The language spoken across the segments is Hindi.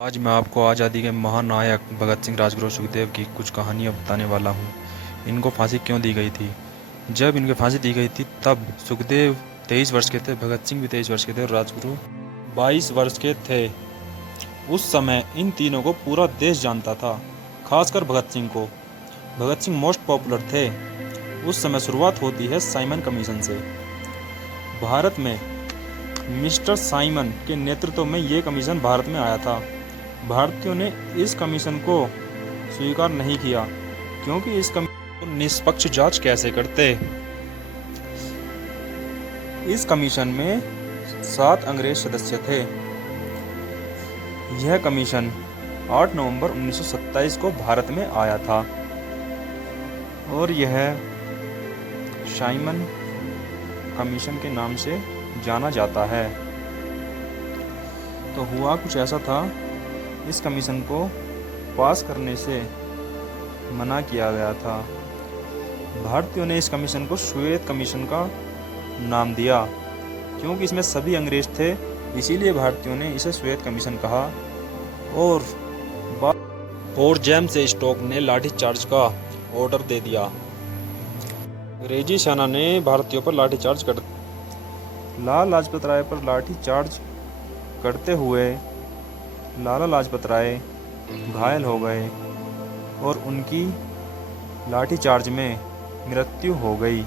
आज मैं आपको आज़ादी के महानायक भगत सिंह, राजगुरु सुखदेव की कुछ कहानियाँ बताने वाला हूँ। इनको फांसी क्यों दी गई थी? जब इनके फांसी दी गई थी तब सुखदेव 23 वर्ष के थे, भगत सिंह भी 23 वर्ष के थे और राजगुरु 22 वर्ष के थे। उस समय इन तीनों को पूरा देश जानता था, खासकर भगत सिंह को। भगत सिंह मोस्ट पॉपुलर थे। उस समय शुरुआत होती है साइमन कमीशन से। भारत में मिस्टर साइमन के नेतृत्व में ये कमीशन भारत में आया था। भारतीयों ने इस कमीशन को स्वीकार नहीं किया क्योंकि इस कमीशन को निष्पक्ष जांच कैसे करते। इस कमीशन में 7 अंग्रेज सदस्य थे। यह कमीशन 8 नवंबर 1927 को भारत में आया था और यह साइमन कमीशन के नाम से जाना जाता है। तो हुआ कुछ ऐसा था, इस कमीशन को पास करने से मना किया गया था। भारतीयों ने इस कमीशन को श्वेत कमीशन का नाम दिया क्योंकि इसमें सभी अंग्रेज थे, इसीलिए भारतीयों ने इसे श्वेत कमीशन कहा। और जेम्स स्टोक ने लाठीचार्ज का ऑर्डर दे दिया। अंग्रेजी सेना ने भारतीयों पर लाठीचार्ज कर लाला लाजपत राय पर लाठीचार्ज करते हुए लाला लाजपत राय घायल हो गए और उनकी लाठीचार्ज में मृत्यु हो गई।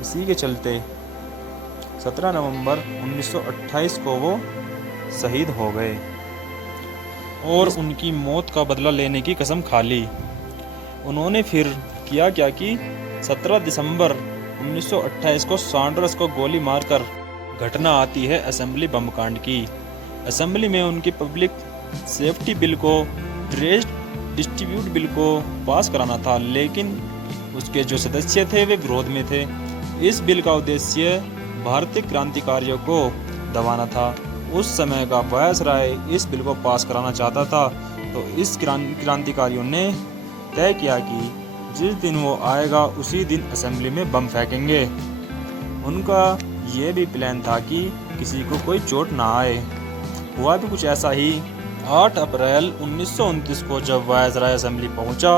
इसी के चलते 17 नवंबर 1928 को वो शहीद हो गए और उनकी मौत का बदला लेने की कसम खा ली। उन्होंने फिर किया क्या कि 17 दिसंबर 1928 को सैंडर्स को गोली मारकर घटना आती है असेंबली बम कांड की। असेंबली में उनकी पब्लिक सेफ्टी बिल को, ट्रेड डिस्ट्रीब्यूट बिल को पास कराना था, लेकिन उसके जो सदस्य थे वे विरोध में थे। इस बिल का उद्देश्य भारतीय क्रांतिकारियों को दबाना था। उस समय का वायसराय इस बिल को पास कराना चाहता था, तो इस क्रांतिकारियों ने तय किया कि जिस दिन वो आएगा उसी दिन असेंबली में बम फेंकेंगे। उनका ये भी प्लान था कि किसी को कोई चोट ना आए। हुआ भी कुछ ऐसा ही। 8 अप्रैल 1929 को जब वायसराय असेंबली पहुंचा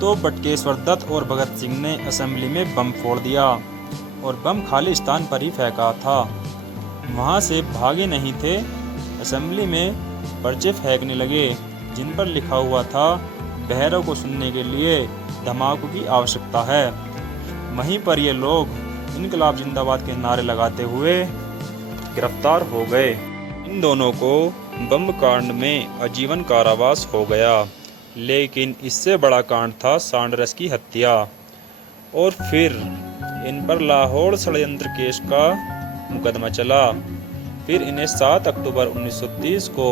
तो बटुकेश्वर दत्त और भगत सिंह ने असेंबली में बम फोड़ दिया और बम खाली स्थान पर ही फेंका था, वहां से भागे नहीं थे। असेंबली में पर्चे फेंकने लगे जिन पर लिखा हुआ था, बहरों को सुनने के लिए धमाकों की आवश्यकता है। वहीं पर ये लोग इनकलाब जिंदाबाद के नारे लगाते हुए गिरफ्तार हो गए। इन दोनों को बम कांड में आजीवन कारावास हो गया, लेकिन इससे बड़ा कांड था सैंडर्स की हत्या। और फिर इन पर लाहौर षड्यंत्र केस का मुकदमा चला। फिर इन्हें 7 अक्टूबर 1930 को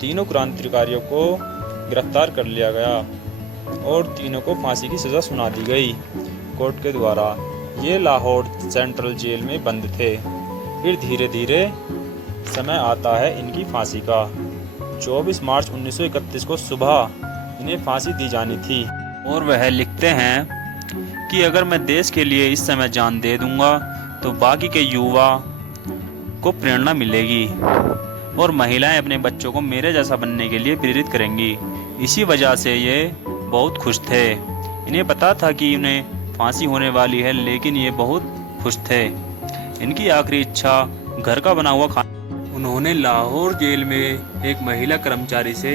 तीनों क्रांतिकारियों को गिरफ्तार कर लिया गया और तीनों को फांसी की सज़ा सुना दी गई कोर्ट के द्वारा। ये लाहौर सेंट्रल जेल में बंद थे। फिर धीरे धीरे समय आता है इनकी फांसी का। 24 मार्च 1931 को सुबह इन्हें फांसी दी जानी थी और वह लिखते हैं कि अगर मैं देश के लिए इस समय जान दे दूंगा तो बाकी के युवा को प्रेरणा मिलेगी और महिलाएं अपने बच्चों को मेरे जैसा बनने के लिए प्रेरित करेंगी। इसी वजह से ये बहुत खुश थे। इन्हें पता था कि उन्हें फांसी होने वाली है, लेकिन ये बहुत खुश थे। इनकी आखिरी इच्छा घर का बना हुआ खाना। उन्होंने लाहौर जेल में एक महिला कर्मचारी से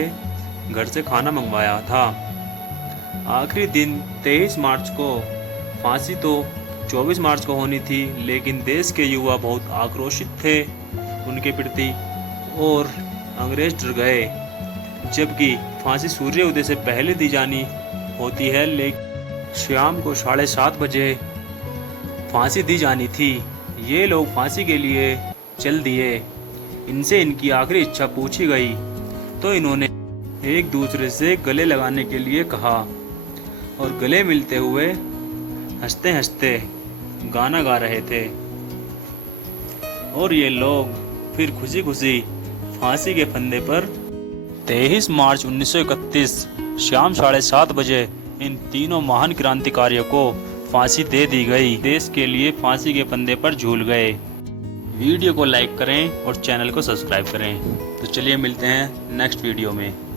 घर से खाना मंगवाया था। आखिरी दिन 23 मार्च को, फांसी तो 24 मार्च को होनी थी, लेकिन देश के युवा बहुत आक्रोशित थे उनके प्रति और अंग्रेज डर गए। जबकि फांसी सूर्य उदय से पहले दी जानी होती है, लेकिन शाम को 7:30 बजे फांसी दी जानी थी। ये लोग फांसी के लिए चल दिए। इनसे इनकी आखिरी इच्छा पूछी गई तो इन्होंने एक दूसरे से गले लगाने के लिए कहा और गले मिलते हुए हंसते हंसते गाना गा रहे थे। और ये लोग फिर खुशी खुशी फांसी के फंदे पर 23 मार्च 1931 शाम 7:30 बजे इन तीनों महान क्रांतिकारियों को फांसी दे दी गई। देश के लिए फांसी के फंदे पर झूल गए। वीडियो को लाइक करें और चैनल को सब्सक्राइब करें। तो चलिए मिलते हैं नेक्स्ट वीडियो में।